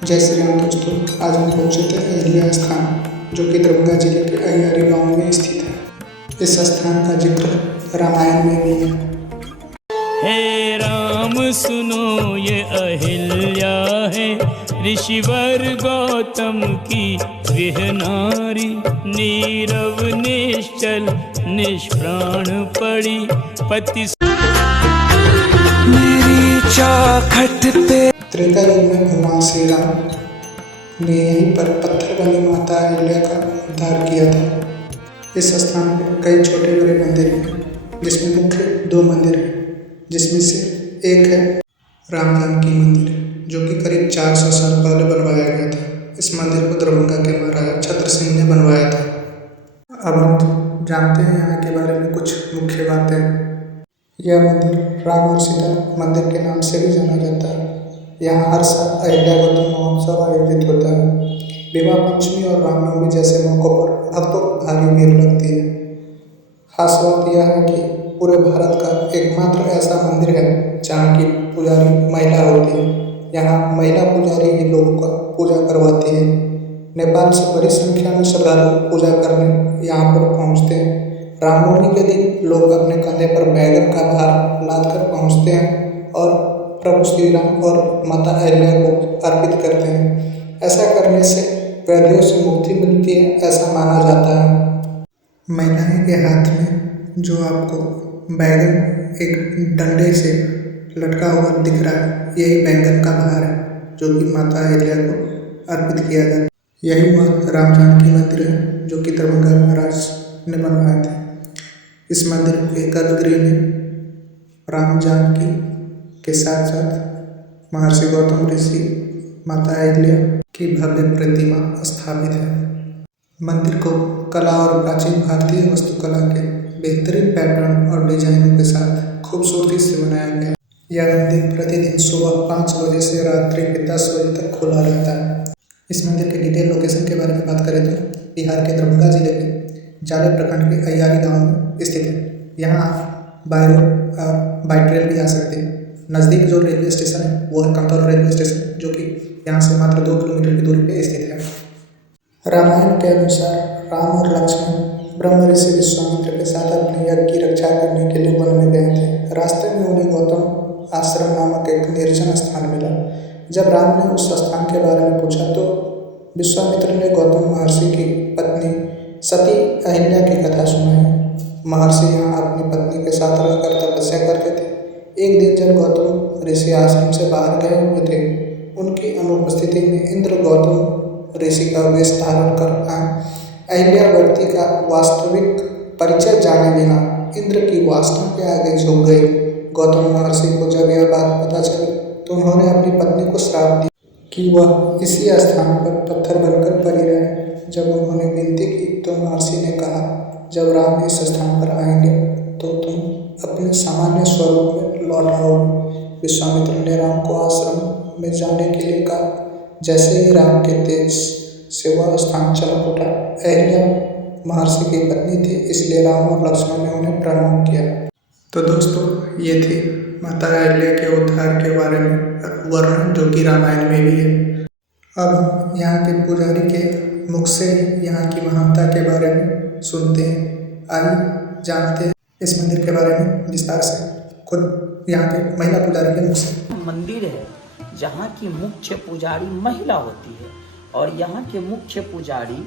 जय श्री राम दोस्तों। आज हम पहुंचे थे अहिल्या स्थान, जो कि दरभंगा जिले के अहियारी गांव में स्थित है। इस स्थान का जिक्र रामायण में भी है। हे राम सुनो ये अहिल्या है, ऋषिवर गौतम की गृह नारी। नीरव निश्चल निष्प्राण पड़ी पति मेरी चाखट पे। त्रेता युग में भगवान श्री राम ने यहीं पर पत्थर बनी माता अहिल्या का उद्धार किया था। इस स्थान पर कई छोटे बड़े मंदिर हैं, जिसमें मुख्य 2 मंदिर हैं, जिसमें से एक है राम जानकी मंदिर, जो कि करीब 400 साल पहले बनवाया गया था। इस मंदिर को दरभंगा के महाराजा छत्र सिंह ने बनवाया था। अब हम जानते हैं यहाँ के बारे में कुछ मुख्य बातें। यह मंदिर राम और सीता मंदिर के नाम से भी जाना जाता है। यहाँ हर साल अहिल्या गौतम महोत्सव आयोजित होता है। विवाह पंचमी और रामनवमी जैसे मौक़ों पर भक्तों को भारी भीड़ लगती है। खास बात यह है कि पूरे भारत का एकमात्र ऐसा मंदिर है जहाँ की पुजारी महिला होती है। यहाँ महिला पुजारी ही लोगों का पूजा करवाती है। नेपाल से बड़ी संख्या में श्रद्धालु पूजा करने यहाँ पर पहुँचते हैं। रामनवमी के दिन लोग अपने कंधे पर बैगन का भार लाद कर पहुँचते हैं और प्रभु श्री राम और माता अहिल्या को अर्पित करते हैं। ऐसा करने से व्याधियों से मुक्ति मिलती है, ऐसा माना जाता है। महिलाएं के हाथ में जो आपको बैगन एक डंडे से लटका हुआ दिख रहा है, यही बैगन का भार है, जो कि माता अहिल्या को अर्पित किया जाता है। यही वह राम जानकी मंदिर है, जो कि दरभंगा महाराज ने बनवाए थे। इस मंदिर के गर्भगृह में राम जानकी के साथ साथ महर्षि गौतम ऋषि, माता अहिल्या की भव्य प्रतिमा स्थापित है। मंदिर को कला और प्राचीन भारतीय वास्तुकला के बेहतरीन पैटर्न और डिजाइनों के साथ खूबसूरती से बनाया गया है। यह मंदिर प्रतिदिन सुबह 5 बजे से रात्रि के 10 बजे तक खुला रहता है। इस मंदिर के डिटेल लोकेशन के बारे में बात करें तो बिहार के दरभंगा जिले के जाले प्रखंड के अहियारी गाँव में स्थित है। यहाँ बाय रोड और बाय ट्रेन भी आ सकते हैं। नज़दीक जो रेलवे स्टेशन है वो है कंतौल रेलवे स्टेशन, जो कि यहाँ से मात्र 2 किलोमीटर की दूरी पर स्थित है। रामायण के अनुसार राम और लक्ष्मण ब्रह्म ऋषि विश्वामित्र के साथ अपने यज्ञ की रक्षा करने के लिए वन में गए थे। रास्ते में उन्हें गौतम आश्रम नामक एक निर्जन स्थान मिला। जब राम ने उस स्थान के बारे में पूछा तो विश्वामित्र ने गौतम महर्षि की पत्नी सती अहिल्या की कथा सुनाई। महर्षि यहाँ अपनी पत्नी के साथ रहकर तपस्या करते थे। एक दिन जब गौतम ऋषि आश्रम से बाहर गए हुए थे, उनकी अनुपस्थिति में इंद्र गौतम ऋषि का वेश धारण कर आए। अहिल्यावती का वास्तविक परिचय जाने बिना इंद्र की वासना के आगे झुक गए। गौतम महर्षि को जब यह बात पता चली तो उन्होंने अपनी पत्नी को श्राप दिया कि वह इसी स्थान पर पत्थर बनकर पड़ी रहे। जब उन्होंने विनती की तो महर्षि ने कहा, जब राम इस स्थान पर आएंगे तो तुम अपने सामान्य स्वरूप में लौट आओगे। विश्वामित्र ने राम को आश्रम में जाने के लिए कहा। जैसे ही राम के तेज से वह स्थान चमक उठा। अहिल्या महर्षि की पत्नी थी, इसलिए राम और लक्ष्मण ने उन्हें प्रणाम किया। तो दोस्तों, ये थी माता अहिल्या के उद्धार के बारे में वर्णन, जो कि रामायण में भी है। अब यहाँ के पुजारी के मुख से यहाँ की महानता के बारे में सुनते हैं। आइए जानते हैं इस मंदिर के बारे में विस्तार से, खुद यहाँ के महिला पुजारी के मुख से। मंदिर है जहाँ की मुख्य पुजारी महिला होती है, और यहाँ के मुख्य पुजारी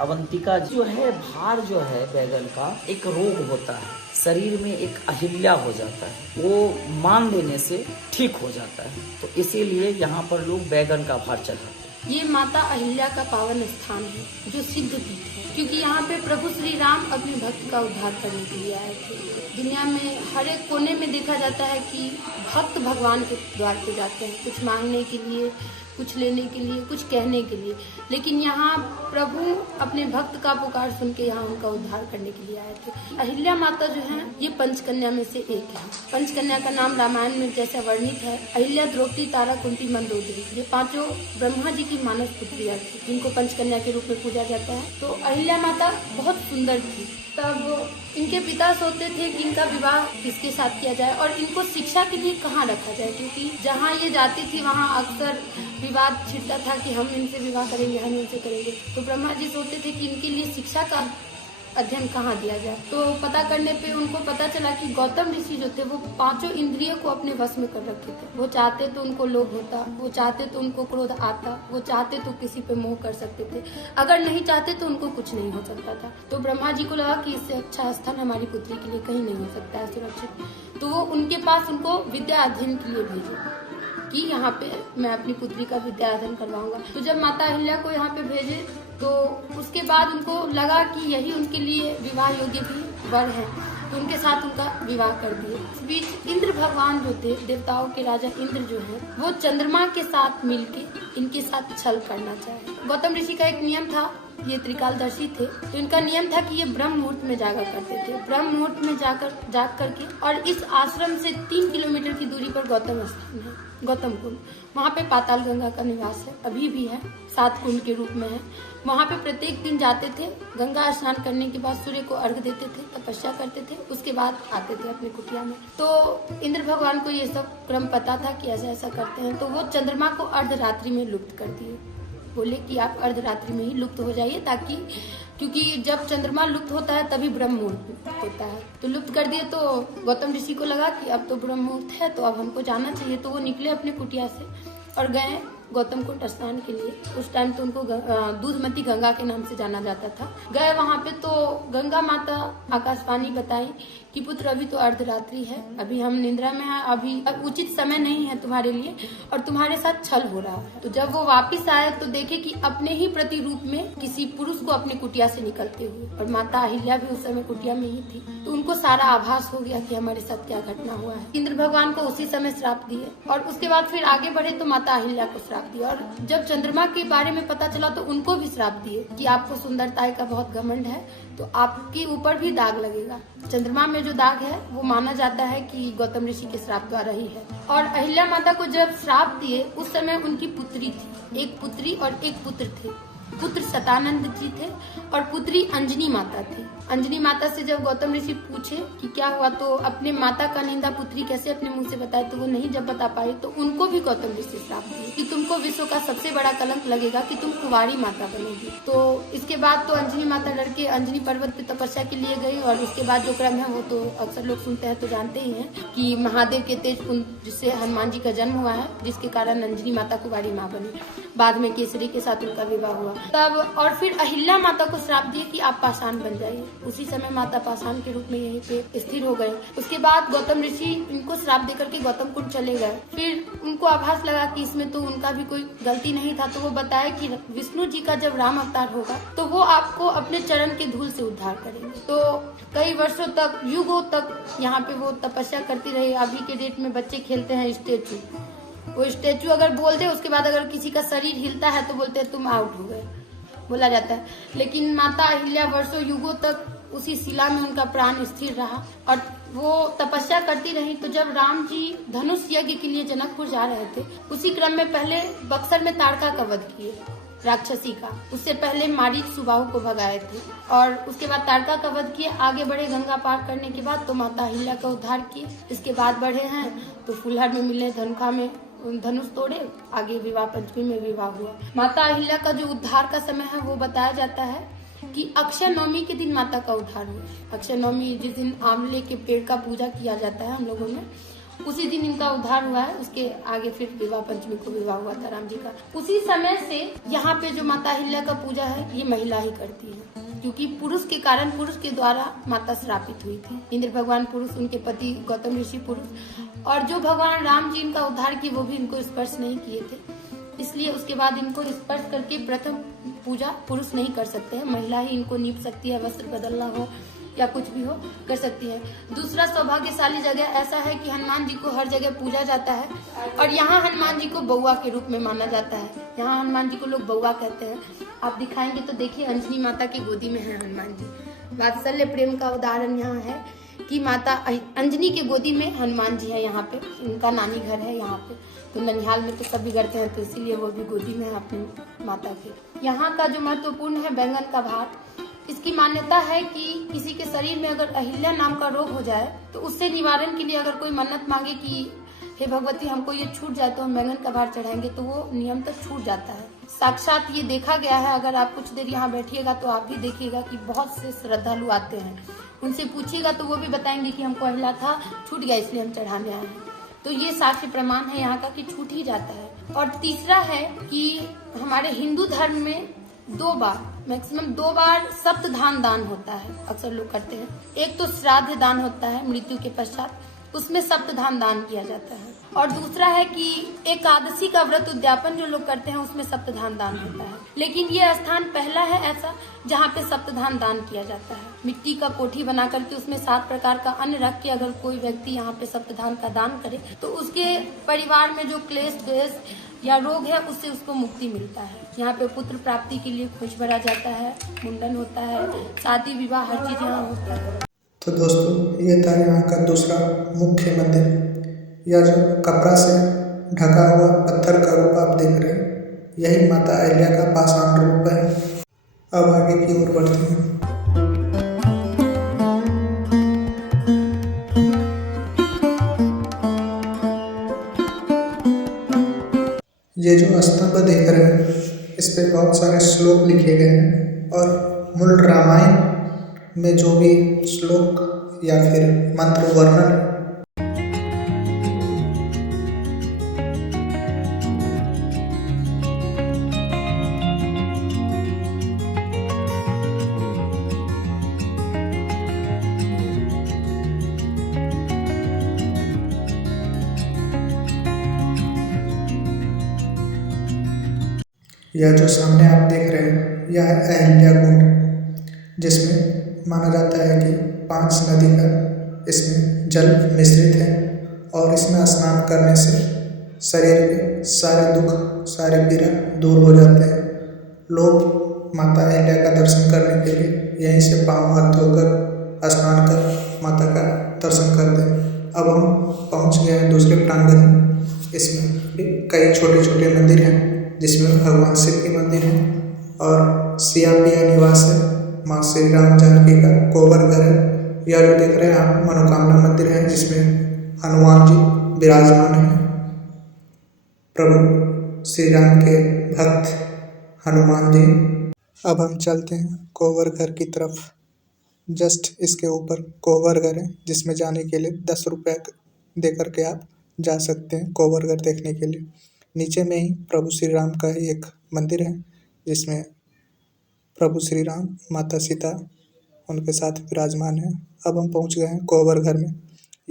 अवंतिका जो है, भार जो है बैगन का एक रोग होता है, शरीर में एक अहिल्या हो जाता है, वो मान लेने से ठीक हो जाता है। तो इसीलिए यहाँ पर लोग बैगन का भार चढ़ाते हैं। ये माता अहिल्या का पावन स्थान है, जो सिद्ध पीठ है, क्योंकि यहाँ पे प्रभु श्री राम अपने भक्त का उद्धार करने के लिए आए थे। दुनिया में हर एक कोने में देखा जाता है कि भक्त भगवान के द्वार पे जाते हैं, कुछ मांगने के लिए, कुछ लेने के लिए, कुछ कहने के लिए, लेकिन यहाँ प्रभु अपने भक्त का पुकार सुन के यहाँ उनका उद्धार करने के लिए आए थे। अहिल्या माता जो है ये पंचकन्या में से एक है। पंचकन्या का नाम रामायण में जैसा वर्णित है, अहिल्या, द्रौपदी, तारा, कुंती, मंदोदरी, ये 5 ब्रह्मा जी की मानस पुत्रियां थी, जिनको पंचकन्या के रूप में पूजा जाता है। तो अहिल्या माता बहुत सुंदर थी। तब इनके पिता सोचते थे कि इनका विवाह किसके साथ किया जाए और इनको शिक्षा के लिए कहाँ रखा जाए, क्योंकि जहाँ ये जाती थी वहाँ अक्सर विवाद छिड़ता था कि हम इनसे विवाह करेंगे, हम इनसे करेंगे। तो ब्रह्मा जी सोचते थे कि इनके लिए शिक्षा का अध्ययन कहाँ दिया जाए। तो पता करने पे उनको पता चला कि गौतम ऋषि जो थे वो 5 इंद्रियों को अपने वश में कर रखे थे। वो चाहते तो उनको लोभ होता, वो चाहते तो उनको क्रोध आता, वो चाहते तो किसी पे मोह कर सकते थे, अगर नहीं चाहते तो उनको कुछ नहीं हो सकता था। तो ब्रह्मा जी को लगा कि इससे अच्छा स्थान हमारी पुत्री के लिए कहीं नहीं हो सकता है सुरक्षित। तो वो उनके पास उनको विद्या अध्ययन के लिए भेजे कि यहाँ पे मैं अपनी पुत्री का विद्या अध्ययन करवाऊंगा। तो जब माता अहिल्या को यहाँ पे भेजे तो उसके बाद उनको लगा कि यही उनके लिए विवाह योग्य भी वर है, तो उनके साथ उनका विवाह कर दिए। इस बीच इंद्र भगवान जो थे, देवताओं के राजा इंद्र जो है, वो चंद्रमा के साथ मिलके इनके साथ छल करना चाहे। गौतम ऋषि का एक नियम था, ये त्रिकालदर्शी थे, तो इनका नियम था कि ये ब्रह्म मुहूर्त में जागा करते थे। ब्रह्म मुहूर्त में जाग करके, और इस आश्रम से 3 किलोमीटर की दूरी पर गौतम स्थान है, गौतम कुंड। वहाँ पे पाताल गंगा का निवास है, अभी भी है, 7 कुंड के रूप में है। वहाँ पे प्रत्येक दिन जाते थे, गंगा स्नान करने के बाद सूर्य को अर्घ देते थे, तपस्या करते थे, उसके बाद आते थे अपनी कुटिया में। तो इंद्र भगवान को ये सब क्रम पता था कि ऐसा ऐसा करते हैं, तो वो चंद्रमा को अर्धरात्रि में लुप्त कर दिए। बोले कि आप अर्धरात्रि में ही लुप्त हो जाइए, ताकि क्योंकि जब चंद्रमा लुप्त होता है तभी ब्रह्म मुहूर्त होता है। तो लुप्त कर दिए। तो गौतम ऋषि को लगा कि अब तो ब्रह्म मुहूर्त है, तो अब हमको जाना चाहिए। तो वो निकले अपने कुटिया से और गए गौतम कुंड स्नान के लिए। उस टाइम तो उनको दूधमती गंगा के नाम से जाना जाता था। गए वहाँ पे तो गंगा माता आकाशवाणी बताई कि पुत्र अभी तो अर्धरात्रि है, अभी हम निद्रा में हैं, अभी उचित समय नहीं है तुम्हारे लिए, और तुम्हारे साथ छल हो रहा है। तो जब वो वापिस आए तो देखे कि अपने ही प्रतिरूप में किसी पुरुष को अपने कुटिया से निकलते हुए, और माता अहिल्या भी उस समय कुटिया में ही थी। तो उनको सारा आभास हो गया कि हमारे साथ क्या घटना हुआ है। इंद्र भगवान को उसी समय श्राप दिए, और उसके बाद फिर आगे बढ़े तो माता अहिल्या को श्राप दिया। और जब चंद्रमा के बारे में पता चला तो उनको भी श्राप दिए कि आपको सुंदरता का बहुत घमंड है, तो आपके ऊपर भी दाग लगेगा। चंद्रमा में जो दाग है वो माना जाता है कि गौतम ऋषि के श्राप द्वारा ही है। और अहिल्या माता को जब श्राप दिए उस समय उनकी पुत्री थी, एक पुत्री और एक पुत्र थे। पुत्र सतानंद जी थे और पुत्री अंजनी माता थी। अंजनी माता से जब गौतम ऋषि पूछे कि क्या हुआ, तो अपने माता का निंदा पुत्री कैसे अपने मुंह से बताए, तो वो नहीं जब बता पाई तो उनको भी गौतम ऋषि श्राप दिए कि तुमको विश्व का सबसे बड़ा कलंक लगेगा कि तुम कुंवारी माता बनेगी। तो इसके बाद तो अंजनी माता डर के अंजनी पर्वत पे तपस्या के लिए गई, और उसके बाद जो क्रम है वो तो अक्सर लोग सुनते हैं तो जानते ही हैं कि महादेव के तेज पुंज जिससे हनुमान जी का जन्म हुआ है, जिसके कारण अंजनी माता कुंवारी माँ बनी। बाद में केसरी के साथ उनका विवाह हुआ तब। और फिर अहिल्या माता को श्राप दिए कि आप पाषाण बन जाइए। उसी समय माता पाषाण के रूप में यहीं पे स्थिर हो गए। उसके बाद गौतम ऋषि इनको श्राप देकर के गौतम कुंड चले गए। फिर उनको आभास लगा कि इसमें तो उनका भी कोई गलती नहीं था, तो वो बताया कि विष्णु जी का जब राम अवतार होगा तो वो आपको अपने चरण के धूल से उद्धार करेंगे। तो कई वर्षों तक, युगों तक यहाँ पे वो तपस्या करती रही। अभी के डेट में बच्चे खेलते हैं स्टेचू, वो स्टेचू अगर बोल दे उसके बाद अगर किसी का शरीर हिलता है तो बोलते हैं तुम आउट हो गए, बोला जाता है। लेकिन माता अहिल्या वर्षों युगों तक उसी शिला में उनका प्राण स्थिर रहा और वो तपस्या करती रही। तो जब राम जी धनुष यज्ञ के लिए जनकपुर जा रहे थे, उसी क्रम में पहले बक्सर में ताड़का का वध किए, राक्षसी का। उससे पहले मारीच सुबाहु को भगाए थे और उसके बाद ताड़का का वध किए। आगे बढ़े गंगा पार करने के बाद तो माता अहिल्या का उद्धार किए। इसके बाद बढ़े हैं तो फुलहर में मिले, धनुखा में धनुष तोड़े, आगे विवाह पंचमी में विवाह हुआ। माता अहिल्या का जो उद्धार का समय है वो बताया जाता है कि अक्षय नवमी के दिन माता का उद्धार हुआ। अक्षय नवमी जिस दिन आंवले के पेड़ का पूजा किया जाता है हम लोगों में, उसी दिन इनका उद्धार हुआ है। उसके आगे फिर विवाह पंचमी को विवाह हुआ था राम जी का। उसी समय से यहाँ पे जो माता अहिल्या का पूजा है ये महिला ही करती है, क्योंकि पुरुष के कारण, पुरुष के द्वारा माता श्रापित हुई थी। इंद्र भगवान पुरुष, उनके पति गौतम ऋषि पुरुष, और जो भगवान राम जी इनका उद्धार किए वो भी इनको स्पर्श नहीं किए थे। इसलिए उसके बाद इनको स्पर्श करके प्रथम पूजा पुरुष नहीं कर सकते हैं, महिला ही इनको नीप सकती है। वस्त्र बदलना हो या कुछ भी हो कर सकती है। दूसरा सौभाग्यशाली जगह ऐसा है कि हनुमान जी को हर जगह पूजा जाता है और यहाँ हनुमान जी को बउआ के रूप में माना जाता है। यहाँ हनुमान जी को लोग बउआ कहते हैं। आप दिखाएंगे तो देखिए, अंजनी माता की गोदी में है हनुमान जी। वात्सल्य प्रेम का उदाहरण यहाँ है कि माता अंजनी के गोदी में हनुमान जी है। यहाँ पे इनका नानी घर है यहाँ पे, तो ननिहाल में तो सभी करते हैं, तो इसीलिए वो भी गोदी में है अपनी माता के। यहाँ का जो महत्वपूर्ण है बैंगन का भात, इसकी मान्यता है कि किसी के शरीर में अगर अहिल्या नाम का रोग हो जाए तो उससे निवारण के लिए अगर कोई मन्नत मांगे कि हे भगवती हमको ये छूट जाए तो हम बैंगन का भार चढ़ाएंगे, तो वो नियम तक छूट जाता है। साक्षात ये देखा गया है। अगर आप कुछ देर यहाँ बैठिएगा तो आप भी देखिएगा कि बहुत से श्रद्धालु आते हैं, उनसे पूछिएगा तो वो भी बताएंगे कि हमको अहिला था, छूट गया इसलिए हम चढ़ाने आए हैं। तो ये साक्ष्य प्रमाण है यहाँ का कि छूट ही जाता है। और तीसरा है कि हमारे हिंदू धर्म में 2 बार, मैक्सिमम 2 बार सप्तधान दान होता है, अक्सर लोग करते हैं। एक तो श्राद्ध दान होता है मृत्यु के पश्चात, उसमें सप्तधान दान किया जाता है। और दूसरा है कि एकादशी का व्रत उद्यापन जो लोग करते हैं उसमें सप्तधान दान होता है। लेकिन ये स्थान पहला है ऐसा जहाँ पे सप्तधान दान किया जाता है। मिट्टी का कोठी बना करके उसमें 7 प्रकार का अन्न रख के अगर कोई व्यक्ति यहाँ पे सप्तधान का दान करे तो उसके परिवार में जो क्लेश द्वेष या रोग है उससे उसको मुक्ति मिलता है। यहाँ पे पुत्र प्राप्ति के लिए खोज भरा जाता है, मुंडन होता है, शादी विवाह हर चीज यहाँ होता है। तो दोस्तों ये था यहाँ का दूसरा मुख्य मंदिर। यह जो कपड़ा से ढका हुआ पत्थर का रूप आप देख रहे हैं, यही माता अहिल्या का पाषाण रूप है। अब आगे की ओर बढ़ते हैं। ये जो स्तंभ देख रहे हैं इस पे बहुत सारे श्लोक लिखे गए हैं और मूल रामायण में जो भी श्लोक या फिर मंत्र वर्णन यह जो सामने आप देख रहे हैं यह है अहिल्या कुंड, जिसमें माना जाता है कि 5 नदी का इसमें जल मिश्रित है और इसमें स्नान करने से शरीर के सारे दुख सारे पीड़ा दूर हो जाते हैं। लोग माता अहिल्या का दर्शन करने के लिए यहीं से पाँव हाथ धोकर स्नान कर माता का दर्शन करते हैं। अब हम पहुंच गए हैं दूसरे प्रांगण में। इसमें भी कई छोटे छोटे मंदिर हैं जिसमें भगवान शिव के मंदिर है और सिया पिया निवास है, माँ श्री राम जानकी का कोवर घर है। यह जो देख रहे हैं आप मनोकामना मंदिर है जिसमें हनुमान जी विराजमान हैं। प्रभु श्री राम के भक्त हनुमान जी। अब हम चलते हैं कोवर घर की तरफ। जस्ट इसके ऊपर कोवर घर है जिसमें जाने के लिए 10 रुपये दे करके आप जा सकते हैं कोवर घर देखने के लिए। नीचे में ही प्रभु श्री राम का ही एक मंदिर है जिसमें प्रभु श्री राम माता सीता उनके साथ विराजमान है। अब हम पहुंच गए हैं कोवर घर में।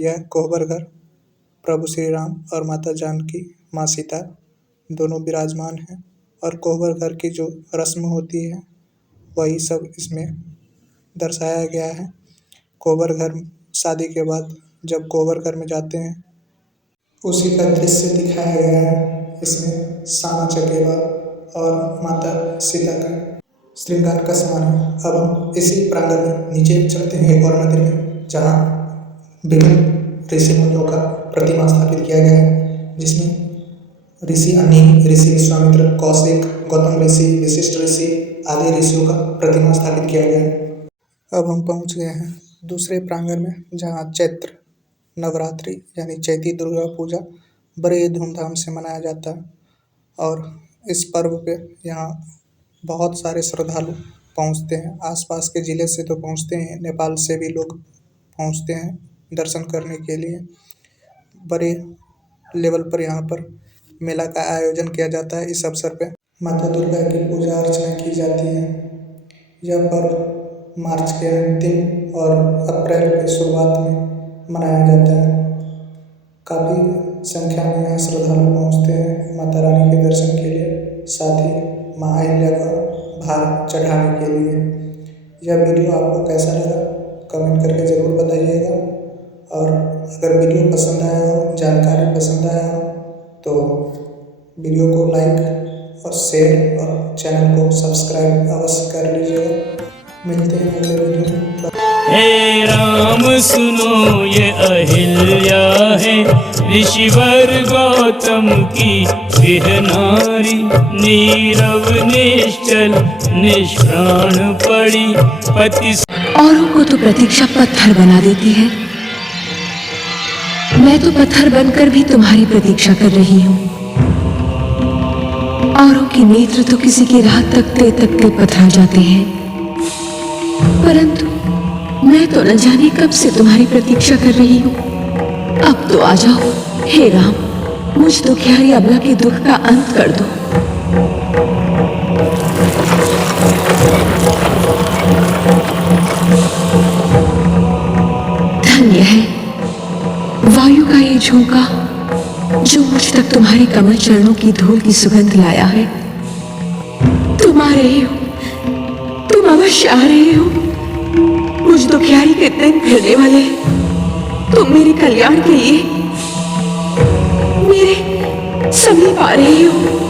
यह कोवर घर प्रभु श्री राम और माता जानकी माँ सीता दोनों विराजमान हैं और कोवर घर की जो रस्म होती है वही सब इसमें दर्शाया गया है। कोवर घर शादी के बाद जब कोवर घर में जाते हैं उसी का दृश्य दिखाया गया है। इसमें सामा चकेवा और माता सीता का श्रृंगार का समान है। अब हम इसी प्रांगण में नीचे चलते हैं एक और मंदिर में जहाँ विभिन्न ऋषि मुनियों का प्रतिमा स्थापित किया गया है, जिसमें ऋषि अग्नि, ऋषि विश्वामित्र, कौशिक, गौतम ऋषि, वशिष्ठ ऋषि आदि ऋषियों का प्रतिमा स्थापित किया गया है। अब हम पहुँच गए हैं दूसरे प्रांगण में जहाँ चैत्र नवरात्रि यानी चैती दुर्गा पूजा बड़े धूमधाम से मनाया जाता है और इस पर्व पे यहाँ बहुत सारे श्रद्धालु पहुँचते हैं। आसपास के ज़िले से तो पहुँचते हैं, नेपाल से भी लोग पहुँचते हैं दर्शन करने के लिए। बड़े लेवल पर यहाँ पर मेला का आयोजन किया जाता है। इस अवसर पे माता दुर्गा की पूजा अर्चना की जाती है। यह पर्व मार्च के अंतिम और अप्रैल के शुरुआत में मनाया जाता है। काफ़ी संख्या में यहाँ श्रद्धालु पहुँचते हैं माता रानी के दर्शन के लिए, साथ ही माँ अहिल्या का भार चढ़ाने के लिए। यह वीडियो आपको कैसा लगा कमेंट करके ज़रूर बताइएगा और अगर वीडियो पसंद आया हो, जानकारी पसंद आया हो तो वीडियो को लाइक और शेयर और चैनल को सब्सक्राइब अवश्य कर लीजिएगा। मिलते हैं अगले वीडियो में। हे राम सुनो ये अहिल्या है ऋषिवर गौतम की गृह नारी, नीरव निश्चल निष्प्राण पड़ी पति। औरों को तो प्रतीक्षा पत्थर बना देती है, मैं तो पत्थर बनकर भी तुम्हारी प्रतीक्षा कर रही हूँ। औरों के नेत्र तो किसी की राह तकते पथरा जाते हैं, परंतु मैं तो न जाने कब से तुम्हारी प्रतीक्षा कर रही हूँ। अब तो आ जाओ हे राम, मुझ दुखियारी अबला के दुख का अंत कर दो। धन्य है वायु का ये झोंका जो मुझ तक तुम्हारे कमल चरणों की धूल की सुगंध लाया है। तुम आ रहे हो, तुम अवश्य आ रहे हो। मुझ दुखियारी के दिन फिरने वाले तुम मेरे कल्याण के लिए मेरे समीप आ रहे हो।